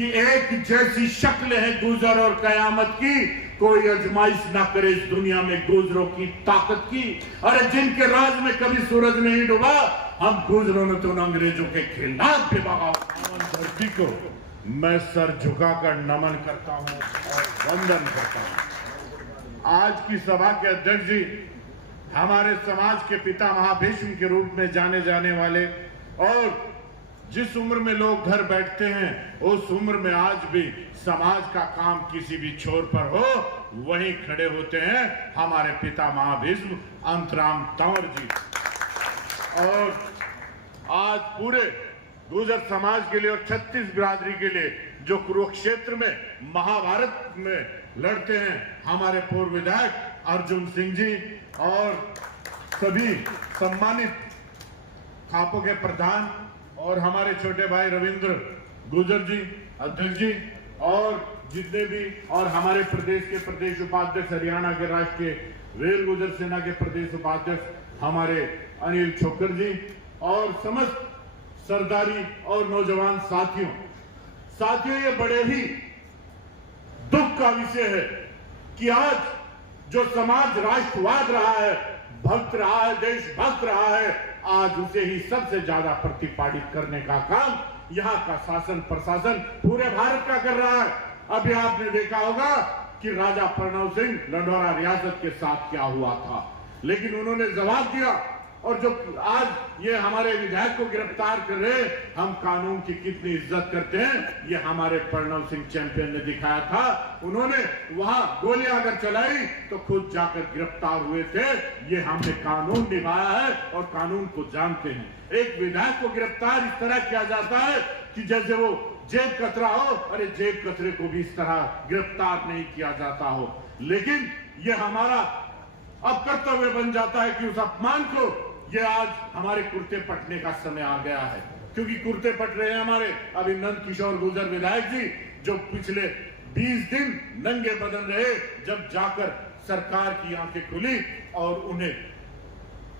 कि एक जैसी शक्ल है गुजर और कयामत की, कोई आजमाइश ना करे इस दुनिया में गुजरों की ताकत की। अरे जिनके राज में कभी सूरज नहीं डूबा, हम गुजरों ने तो अंग्रेजों के खिलाफ भी बगावत। धरती को मैं सर झुकाकर नमन करता हूं और वंदन करता हूं। आज की सभा के अध्यक्ष जी हमारे समाज के पिता महाभीष्म के रूप में जाने जाने वाले, और जिस उम्र में लोग घर बैठते हैं उस उम्र में आज भी समाज का काम किसी भी छोर पर हो वहीं खड़े होते हैं हमारे पिता महाभीष्म अंतराम तंवर जी। और आज पूरे गुर्जर समाज के लिए और 36 बिरादरी के लिए जो कुरुक्षेत्र में महाभारत में लड़ते हैं हमारे पूर्व विधायक अर्जुन सिंह जी, और सभी सम्मानित खापों के प्रधान और हमारे छोटे भाई रविंद्र गुर्जर जी अध्यक्ष जी, और जितने भी, और हमारे प्रदेश के प्रदेश उपाध्यक्ष, हरियाणा के राष्ट्रीय रेल गुर्जर सेना के प्रदेश उपाध्यक्ष हमारे अनिल छोकर जी, और समस्त सरदारी और नौजवान साथियों, ये बड़े ही दुख का विषय है कि आज जो समाज राष्ट्रवाद रहा है, भक्त रहा है, देशभक्त रहा है, आज उसे ही सबसे ज्यादा प्रतिपादित करने का काम यहाँ का शासन प्रशासन पूरे भारत का कर रहा है। अभी आपने देखा होगा कि राजा प्रणव सिंह लंडौरा रियासत के साथ क्या हुआ था, लेकिन उन्होंने जवाब दिया। और जो आज ये हमारे विधायक को गिरफ्तार कर रहे, हम कानून की कितनी इज्जत करते हैं ये हमारे प्रणव सिंह चैंपियन ने दिखाया था। उन्होंने वहां गोलियां अगर चलाई तो खुद जाकर गिरफ्तार हुए थे। ये हमने कानून निभाया है और कानून को जानते हैं। एक विधायक को गिरफ्तार इस तरह किया जाता है कि जैसे वो जेब कतरा हो। अरे जेब कतरे को भी इस तरह गिरफ्तार नहीं किया जाता हो। लेकिन ये हमारा अब कर्तव्य बन जाता है कि उस अपमान को, ये आज हमारे कुर्ते पटने का समय आ गया है, क्योंकि कुर्ते पट रहे हैं हमारे अभी नंद किशोर गुर्जर विधायक जी, जो पिछले 20 दिन नंगे बदन रहे, जब जाकर सरकार की आंखें खुली और उन्हें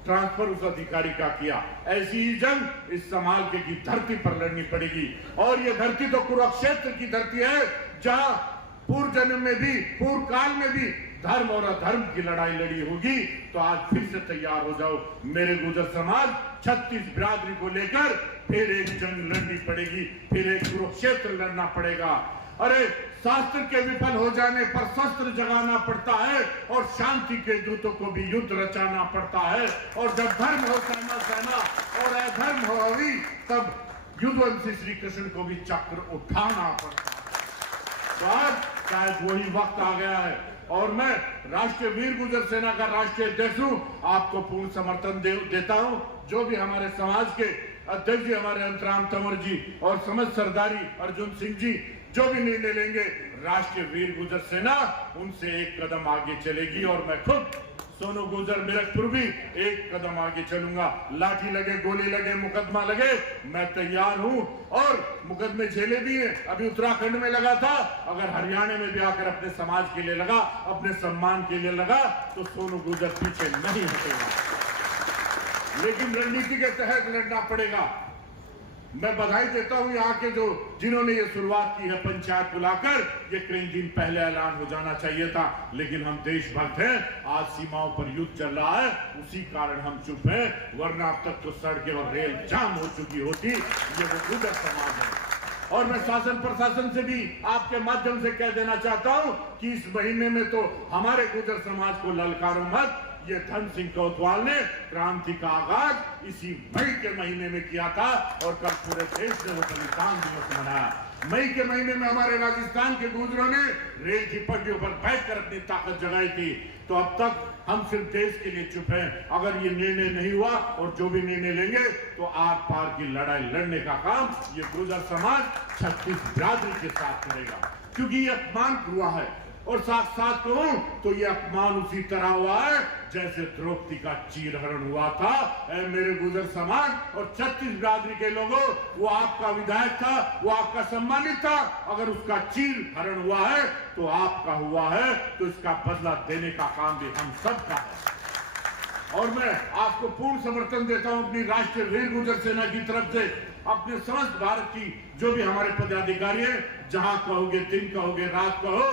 ट्रांसफर उस अधिकारी का किया। ऐसी ही जंग इस समाज की धरती पर लड़नी पड़ेगी। और ये धरती तो कुरुक्षेत्र की धरती है, जहां पूर्व जन्म में भी, पूर्व काल में भी धर्म और अधर्म की लड़ाई लड़ी होगी। तो आज फिर से तैयार हो जाओ मेरे गुर्जर समाज, 36 बिरादरी को लेकर फिर एक जंग लड़नी पड़ेगी, फिर एक कुरुक्षेत्र लड़ना पड़ेगा। अरे शास्त्र के विफल हो जाने पर शस्त्र जगाना पड़ता है, और शांति के दूतों को भी युद्ध रचाना पड़ता है। और जब धर्म हो सेना सेना और अधर्म हो अभी, तब युद्धवंशी श्री कृष्ण को भी चक्र उठाना पड़ता है। तो आज शायद वही वक्त आ गया है, और मैं राष्ट्रीय वीर गुर्जर सेना का राष्ट्रीय अध्यक्ष हूं, आपको पूर्ण समर्थन देता हूं। जो भी हमारे समाज के अध्यक्ष जी हमारे अंतराम तंवर जी और समस्त सरदारी अर्जुन सिंह जी जो भी निर्णय लेंगे, राष्ट्रीय वीर गुर्जर सेना उनसे एक कदम आगे चलेगी। और मैं खुद सोनू गुर्जर मिरकपुर भी एक कदम आगे चलूंगा। लाठी लगे, गोली लगे, मुकदमा लगे, मैं तैयार हूं। और मुकदमे झेले भी हैं, अभी उत्तराखंड में लगा था, अगर हरियाणा में भी आकर अपने समाज के लिए लगा, अपने सम्मान के लिए लगा, तो सोनू गुर्जर पीछे नहीं हटेगा। लेकिन रणनीति के तहत लड़ना पड़ेगा। मैं बधाई देता हूं यहाँ के जिन्होंने ये शुरुआत की है पंचायत बुलाकर। ये कई दिन पहले ऐलान हो जाना चाहिए था, लेकिन हम देशभक्त हैं। आज सीमाओं पर युद्ध चल रहा है, उसी कारण हम चुप हैं, वरना अब तक तो सड़कें और रेल जाम हो चुकी होती। ये वो गुर्जर समाज है। और मैं शासन प्रशासन से भी आपके माध्यम से कह देना चाहता हूं कि इस महीने में तो हमारे गुर्जर समाज को ललकारो मत। ये धन सिंह कोतवाल ने क्रांति का आगाज इसी मई के महीने में किया था, और कल पूरे देश ने वो बलिदान दिवस मनाया। मई के महीने में हमारे राजस्थान के गुर्जरों ने रेल की पटरियों पर बैठकर अपनी ताकत जगाई थी। तो अब तक हम सिर्फ देश के लिए चुप हैं। अगर ये निर्णय नहीं हुआ, और जो भी निर्णय लेंगे, तो आर पार की लड़ाई लड़ने का काम ये गुर्जर समाज 36 बिरादरी के साथ करेगा। क्योंकि ये अपमान हुआ है, और साथ साथ कहूं तो ये अपमान उसी तरह हुआ है जैसे द्रौपदी का चीरहरण हुआ था। मेरे गुर्जर समाज और 36 बिरादरी के लोगों, वो आपका विधायक था, वो आपका सम्मानित था। अगर उसका चीरहरण हुआ है तो आपका हुआ है, तो इसका बदला देने का काम भी हम सबका है। और मैं आपको पूर्ण समर्थन देता हूं अपनी राष्ट्रीय वीर गुर्जर सेना की तरफ से। अपने समस्त भारत की जो भी हमारे पदाधिकारी हैं, जहां कहोगे दिन कहोगे रात कहो,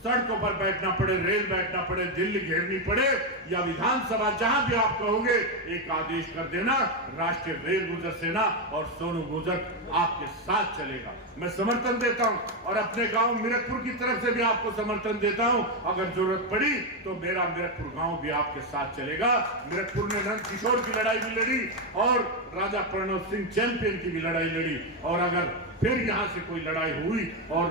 सड़कों पर बैठना पड़े, रेल बैठना पड़े, दिल्ली घेरनी पड़े या विधानसभा, जहां भी आप कहोगे एक आदेश कर देना, राष्ट्रीय रेल गुर्जर सेना और सोनू गुर्जर आपके साथ चलेगा। मैं समर्थन देता हूं और अपने गांव मीरकपुर की तरफ से भी आपको समर्थन देता हूं। अगर जरूरत पड़ी तो मेरा मीरकपुर गांव भी आपके साथ चलेगा। मीरकपुर ने नंद किशोर की लड़ाई भी लड़ी और राजा प्रणव सिंह चैंपियन की भी लड़ाई लड़ी, और अगर फिर यहां से कोई लड़ाई हुई और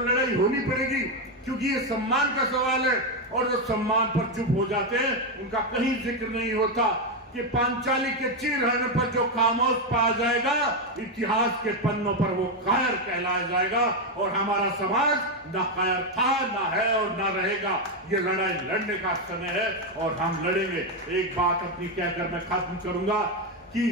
लड़ाई होनी पड़ेगी, क्योंकि ये सम्मान का सवाल है। और जो सम्मान पर चुप हो जाते हैं उनका कहीं जिक्र नहीं होता कि पांचाली के चीरहरण पर जो खामोश पाया जाएगा, इतिहास के पन्नों पर वो कायर कहलाया जाएगा। और हमारा समाज ना कायर था, ना है और ना रहेगा। ये लड़ाई लड़ने का समय है और हम लड़ेंगे। एक बात अपनी कहकर मैं खत्म करूंगा कि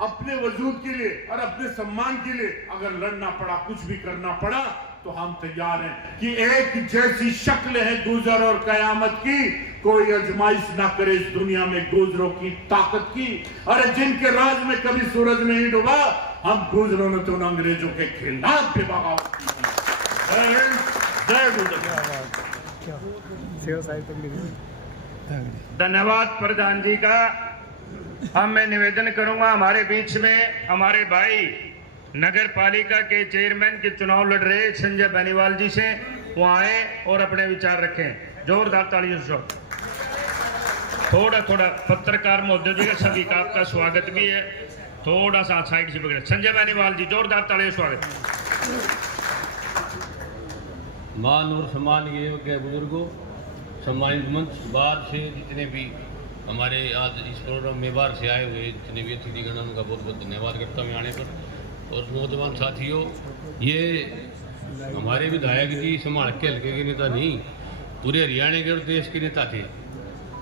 अपने वजूद के लिए और अपने सम्मान के लिए अगर लड़ना पड़ा, कुछ भी करना पड़ा, तो हम तैयार हैं कि एक जैसी शक्ल है गुजर और कयामत की, कोई अजमाइश ना करे इस दुनिया में गुजरों की ताकत की। अरे जिनके राज में कभी सूरज नहीं डूबा, हम गुजरों ने तो उन अंग्रेजों के खिलाफ भी बगावत की। जय गुजर। धन्यवाद प्रधान जी का। अब मैं निवेदन करूंगा, हमारे बीच में हमारे भाई नगर पालिका के चेयरमैन के चुनाव लड़ रहे संजय बेनीवाल जी से, वो आए और अपने विचार रखें। जोरदार तालियों से थोड़ा पत्रकार महोदय जी का सभी का आपका स्वागत भी है, थोड़ा सा साइड से पकड़े। संजय बेनीवाल जी, जोरदार तालियों से स्वागत। मान और सम्मान के योग्य बुजुर्गों, सम्मानित मंच, बाद से जितने भी हमारे आज इस प्रोग्राम में बाहर से आए हुए जितने भी अतिथिगण, उनका बहुत बहुत धन्यवाद करता हूँ आने पर। और नौजवान साथियों, ये हमारे विधायक जी समाज के हल्के के नेता नहीं, पूरे हरियाणा के और देश के नेता थे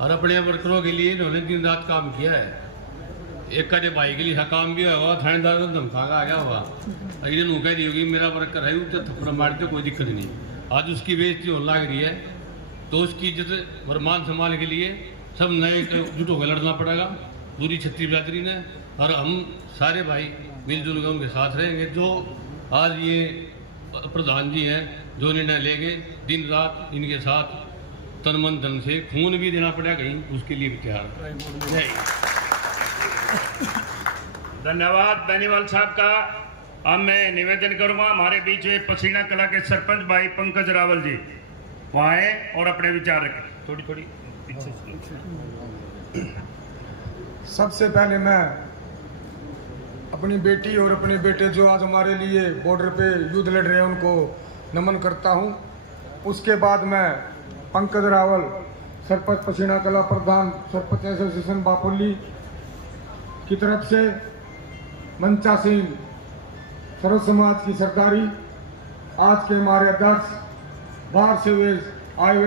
और अपने वर्करों के लिए इन्होंने दिन रात काम किया है। एक कदे भाई के लिए काम भी हुआ, थानेदार का धमका आ गया हुआ, इन्होंने कह दी होगी मेरा वर्कर है तो थप्पड़ मारते, कोई दिक्कत नहीं। आज उसकी बेइज्जती होने लग रही है, तो उसकी इज्जत और मान सम्मान के लिए सब नए जुट होकर लड़ना पड़ेगा पूरी छत्तीस बिरादरी ने। और हम सारे भाई मिलजुल कर उनके साथ रहेंगे। जो आज ये प्रधान जी हैं, जो निर्णय लेंगे, दिन रात इनके साथ तन मन धन से खून भी देना पड़ेगा कहीं, उसके लिए भी तैयार। धन्यवाद बेनीवाल साहब का। अब मैं निवेदन करूंगा, हमारे बीच में पसीना कला के सरपंच भाई पंकज रावल जी, वहाँ आए और अपने विचार रखें। थोड़ी सबसे पहले मैं अपनी बेटी और अपने बेटे जो आज हमारे लिए बॉर्डर पे युद्ध लड़ रहे हैं उनको नमन करता हूं। उसके बाद मैं पंकज रावल, सरपंच पसीना कला, प्रधान सरपंच एसोसिएशन बापोली की तरफ से, मंचा सिंह सर्व समाज की सरदारी, आज के हमारे अध्यक्ष बाहर से आए हुए